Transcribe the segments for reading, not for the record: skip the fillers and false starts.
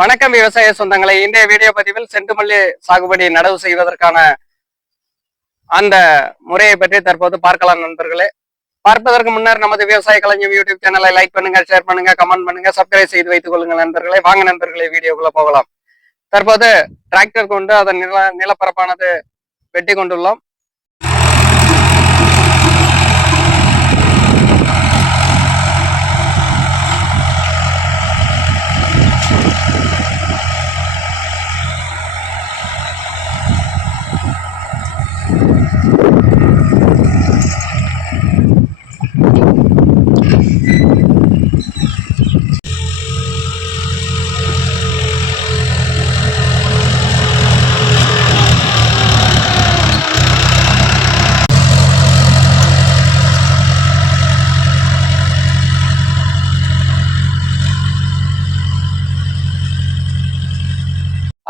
வணக்கம் விவசாய சொந்தங்களை. இன்றைய வீடியோ பதிவில் செண்டுமல்லி சாகுபடி நடவு செய்வதற்கான அந்த முறையை பற்றி தற்போது பார்க்கலாம் நண்பர்களே. பார்ப்பதற்கு முன்னர் நமது விவசாய களஞ்சியம் யூடியூப் சேனலை லைக் பண்ணுங்க, ஷேர் பண்ணுங்க, கமெண்ட் பண்ணுங்க, சப்ஸ்கிரைப் செய்து வைத்துக் கொள்ளுங்கள் நண்பர்களே. வாங்க நண்பர்களே, வீடியோக்குள்ள போகலாம். தற்போது டிராக்டர் கொண்டு அதன் நிலப்பரப்பானது வெட்டி கொண்டுள்ளோம்.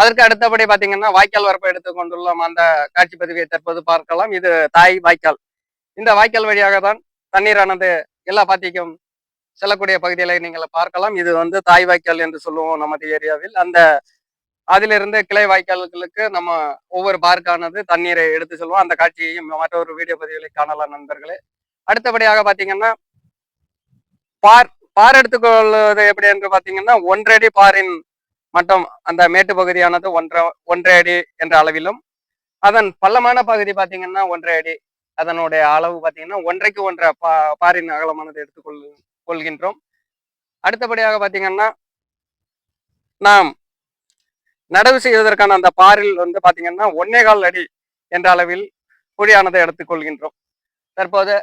அதற்கு அடுத்தபடி பாத்தீங்கன்னா வாய்க்கால் வரப்பை எடுத்துக் கொண்டுள்ளோம். அந்த காட்சி பதிவை தற்போது பார்க்கலாம். இது தாய் வாய்க்கால். இந்த வாய்க்கால் வழியாக தான் தண்ணீரானது எல்லா பாத்திக்கும் செல்லக்கூடிய பகுதிகளை நீங்கள் பார்க்கலாம். இது தாய் வாய்க்கால் என்று சொல்லுவோம் நமது ஏரியாவில். அதிலிருந்து கிளை வாய்க்கால்களுக்கு நம்ம ஒவ்வொரு பார்க்கானது தண்ணீரை எடுத்து செல்வோம். அந்த காட்சியையும் மற்றொரு வீடியோ பதிவுகளை காணலாம் நண்பர்களே. அடுத்தபடியாக பாத்தீங்கன்னா பார் எடுத்துக்கொள்வது எப்படி என்று பாத்தீங்கன்னா 1 அடி பாரின் மற்றும் அந்த மேட்டு பகுதியானது 1.5 அடி என்ற அளவிலும், அதன் பள்ளமான பகுதி பாத்தீங்கன்னா 1.5 அடி, அதனுடைய அளவு பாத்தீங்கன்னா 1.5க்கு 1 பாரின் அகலமானது கொள்கின்றோம். அடுத்தபடியாக பாத்தீங்கன்னா நாம் நடவு செய்வதற்கான அந்த பாரில் பாத்தீங்கன்னா 1.25 அடி என்ற அளவில் குழியானதை எடுத்துக்கொள்கின்றோம். தற்போது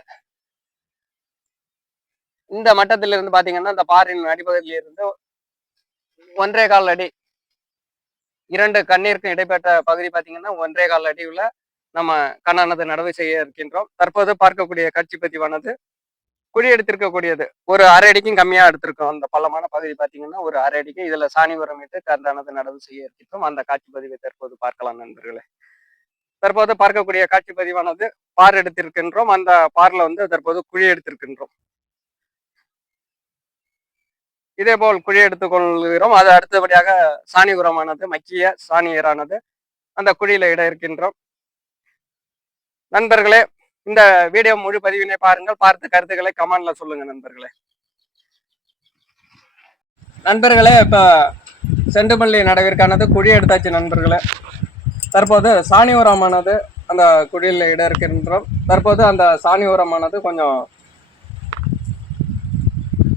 இந்த மட்டத்திலிருந்து பாத்தீங்கன்னா இந்த பாரின் அடிப்பகுதியிலிருந்து 1.25 அடி, 2 கண்ணீருக்கும் இடைப்பட்ட பகுதி பாத்தீங்கன்னா 1.25 அடி உள்ள நம்ம கண்ணானது நடவு செய்ய இருக்கின்றோம். தற்போது பார்க்கக்கூடிய காட்சி பதிவானது குழி எடுத்திருக்கக்கூடியது ஒரு 1/2 அடிக்கும் கம்மியா எடுத்திருக்கோம். அந்த பள்ளமான பகுதி பாத்தீங்கன்னா ஒரு 1/2 அடிக்கு. இதுல சாணி உரம் இட்டு கண்டானது நடவு செய்ய இருக்கின்றோம். அந்த காட்சி பதிவை தற்போது பார்க்கலாம் நண்பர்களே. தற்போது பார்க்கக்கூடிய காட்சி பதிவானது பார் எடுத்திருக்கின்றோம். அந்த பார்ல தற்போது குழி எடுத்திருக்கின்றோம். இதே போல் குழி எடுத்துக்கொள்கிறோம். அது அடுத்தபடியாக சாணி உரமானது, மக்கிய சாணி ஏரானது அந்த குழியில இட இருக்கின்றோம். நண்பர்களே, இந்த வீடியோ முழு பதிவினை பாருங்கள். பார்த்து கருத்துக்களை கமெண்ட்ல சொல்லுங்க நண்பர்களே. இப்ப செண்டுமல்லி நடவிற்கானது குழி எடுத்தாச்சு நண்பர்களே. தற்போது சாணி உரமானது அந்த குழியில இட இருக்கின்றோம். தற்போது அந்த சாணி உரமானது கொஞ்சம்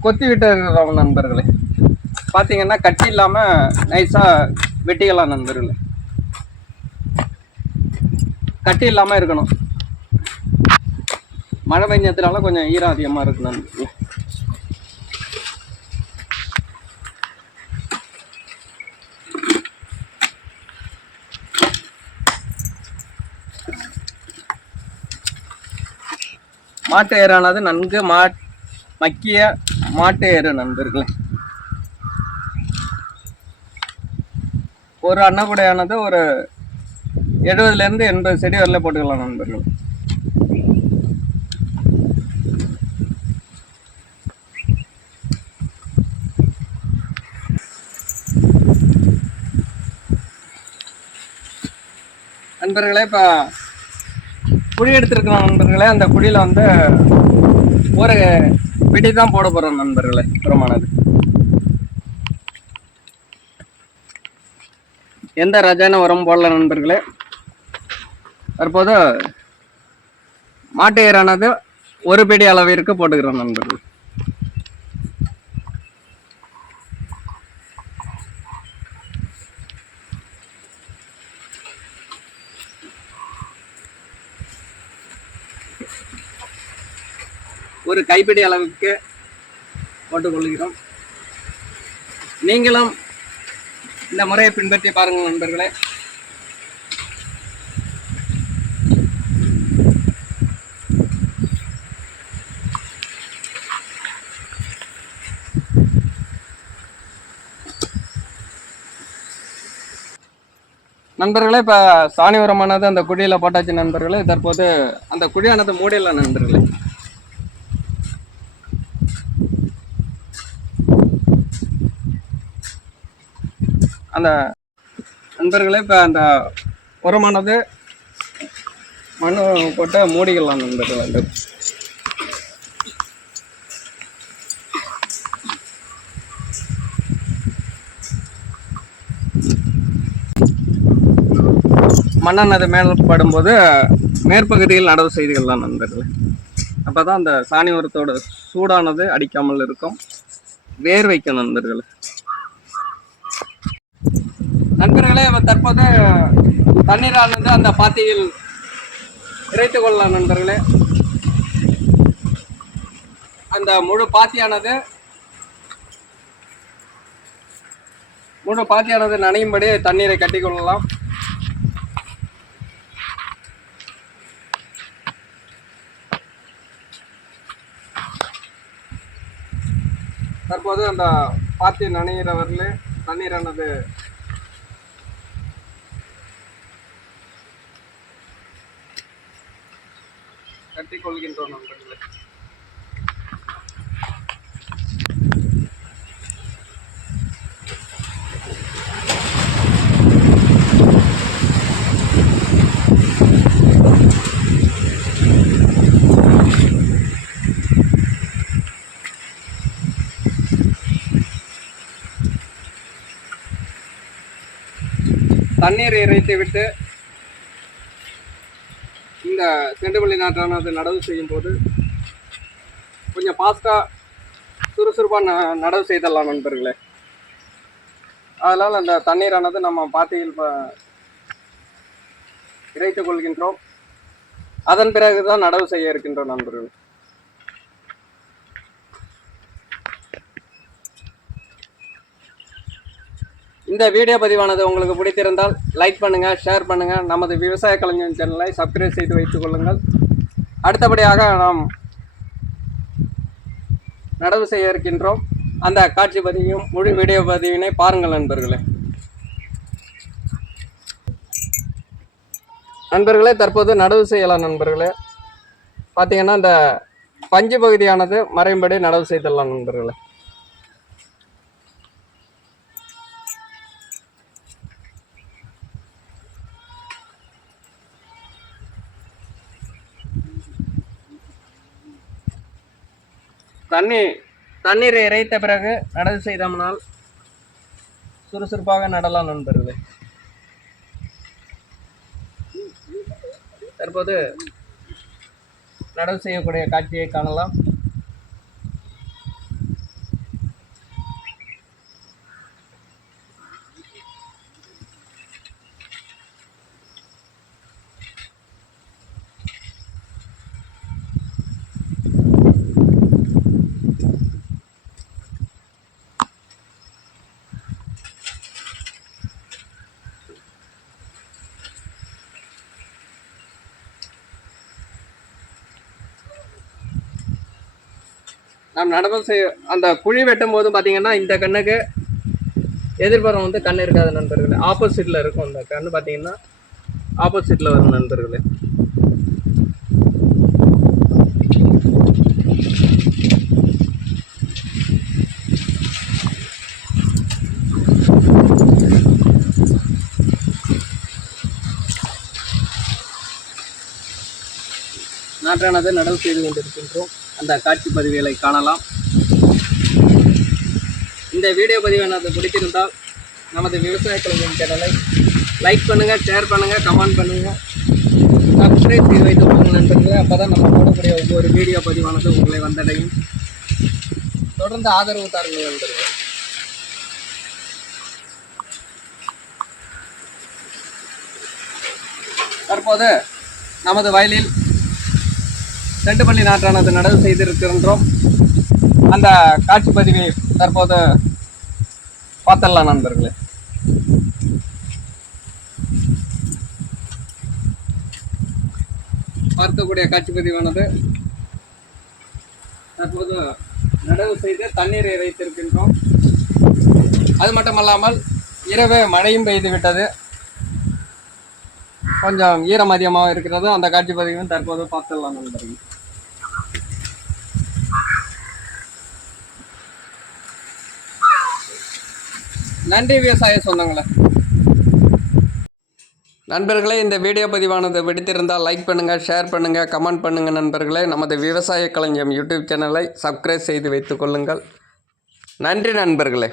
கொத்தி விட்டு இருக்கிறோம் நண்பர்களே. பாத்தீங்கன்னா கட்டி இல்லாம நைஸா வெட்டிக்கலாம் நண்பர்களே. கட்டி இல்லாம இருக்கணும். மழை பெஞ்சதுனால கொஞ்சம் ஈரம் அதிகமா இருக்கு நண்பர்களே. மாட்டு ஏரானது நன்கு மக்கிய மாட்டு ஏறு நண்பர்களே. ஒரு அன்னக்கூடையானது ஒரு 70 இருந்து 80 செடி வரல போட்டுக்கலாம் நண்பர்கள். நண்பர்களே, இப்ப குழி எடுத்திருக்கிறோம் நண்பர்களே. அந்த குழியில ஒரு வெடி தான் போட போறோம் நண்பர்களே. புறமானது எந்த ரஜான உரம் போடல நண்பர்களே. தற்போது மாட்டு ஏரானது ஒரு பிடி அளவிற்கு போட்டுக்கிறோம் நண்பர்கள். ஒரு கைப்பிடி அளவுக்கு போட்டுக்கொள்கிறோம். நீங்களும் இந்த முறையை பின்பற்றி பாருங்க நண்பர்களே. இப்ப சாணி உரமானது அந்த குழியில போட்டாச்சு நண்பர்களே. தற்போது அந்த குழியானது மூடிடலாம் நண்பர்களே. அந்த நண்பர்களே இப்போ அந்த உரமானது மண் போட்டு மூடிக்கலாம் நண்பர்கள். வந்து மண்ணானது மேல் படும்போது மேற்பகுதியில் நடவு செய்திடலாம் நண்பர்களே. அப்பதான் அந்த சாணி உரத்தோட சூடானது அடிக்காமல் இருக்கும், வேர் வைக்கும் நண்பர்களே. நண்பர்களே தற்போது தண்ணீரானது அந்த பாத்தியில் இறைத்துக் கொள்ளலாம் நண்பர்களே. அந்த முழு பாத்தியானது நனையும்படி தண்ணீரை கட்டிக்கொள்ளலாம். தற்போது அந்த பாத்தி நனைகிறவர்களே தண்ணீரானது கட்டிக்கொள்கின்றோம் நண்பர்களே. தண்ணீர் இறைத்து விட்டு இந்த செண்டுமல்லி நாற்றானது நடவு செய்யும் போது கொஞ்சம் ஃபாஸ்ட்டாக சுறுசுறுப்பாக நடவு செய்தரலாம் நண்பர்களே. அதனால் அந்த தண்ணீரானது நம்ம பாத்தியில் இறைத்துக் கொள்கின்றோம். அதன் பிறகுதான் நடவு செய்ய இருக்கின்றோம் நண்பர்கள். இந்த வீடியோ பதிவானது உங்களுக்கு பிடித்திருந்தால் லைக் பண்ணுங்க, ஷேர் பண்ணுங்க. நமது விவசாய கலைஞர் சேனலை சப்ஸ்கிரைப் செய்து வைத்துக் கொள்ளுங்கள். அடுத்தபடியாக நாம் நடவு செய்ய இருக்கின்றோம். அந்த காட்சி பதிவையும் முழு வீடியோ பதிவினை பாருங்கள் நண்பர்களே. நண்பர்களே தற்போது நடவு செய்யலாம் நண்பர்களே. பார்த்தீங்கன்னா இந்த பஞ்சு பகுதியானது மறையும்படி நடவு செய்தரலாம் நண்பர்களே. தண்ணீரை இறைத்த பிறகு நடவு செய்தோம்னால் சுறுசுறுப்பாக நடலாம் நண்பர்களே. தற்போது நடவு செய்யக்கூடிய காட்சியை காணலாம். நாம் நடவு செய்ய அந்த குழி வெட்டும் போது பார்த்தீங்கன்னா இந்த கண்ணுக்கு எதிர்ப்புறம் வந்து கண் இருக்காது நண்பர்களே, ஆப்போசிட்ல இருக்கும். அந்த கண்ணு பார்த்தீங்கன்னா ஆப்போசிட்ல வரும் நண்பர்களே. நாற்றானது நடவு செய்து கொண்டிருக்கின்றோம். அந்த காட்சி பதிவுகளை காணலாம். இந்த வீடியோ பதிவானது பிடித்திருந்தால் நமது விவசாய கலைஞர் சேனலை லைக் பண்ணுங்கள், ஷேர் பண்ணுங்கள், கமெண்ட் பண்ணுங்கள், சப்ஸ்கிரைப் செய்து வைத்துக் கொள்ளுங்கள் நண்பர்களே. அப்போ தான் நம்ம போடக்கூடிய ஒவ்வொரு வீடியோ பதிவானது உங்களை வந்தடையும். தொடர்ந்து ஆதரவு தாருங்கள் நண்பர்களே. தற்போது நமது வயலில் செண்டுமல்லி நாற்றானது நடவு செய்திருக்கின்றோம். அந்த காட்சி பதிவை தற்போது பார்த்துடலாம் நண்பர்களே. பார்க்கக்கூடிய காட்சி பதிவானது தற்போது நடவு செய்து தண்ணீரை வைத்திருக்கின்றோம். அது மட்டுமல்லாமல் இரவு மழையும் பெய்து விட்டது, கொஞ்சம் ஈரம் அதிகமாக இருக்கிறது. அந்த காட்சி பதிவும் தற்போது பார்த்துடலாம் நண்பர்கள். நன்றி விவசாய சொந்தங்களே. நண்பர்களே, இந்த வீடியோ பதிவானது பிடித்திருந்தால் லைக் பண்ணுங்கள், ஷேர் பண்ணுங்கள், கமெண்ட் பண்ணுங்கள். நண்பர்களே, நமது விவசாய களஞ்சியம் யூடியூப் சேனலை சப்ஸ்கிரைப் செய்து வைத்துக் கொள்ளுங்கள். நன்றி நண்பர்களே.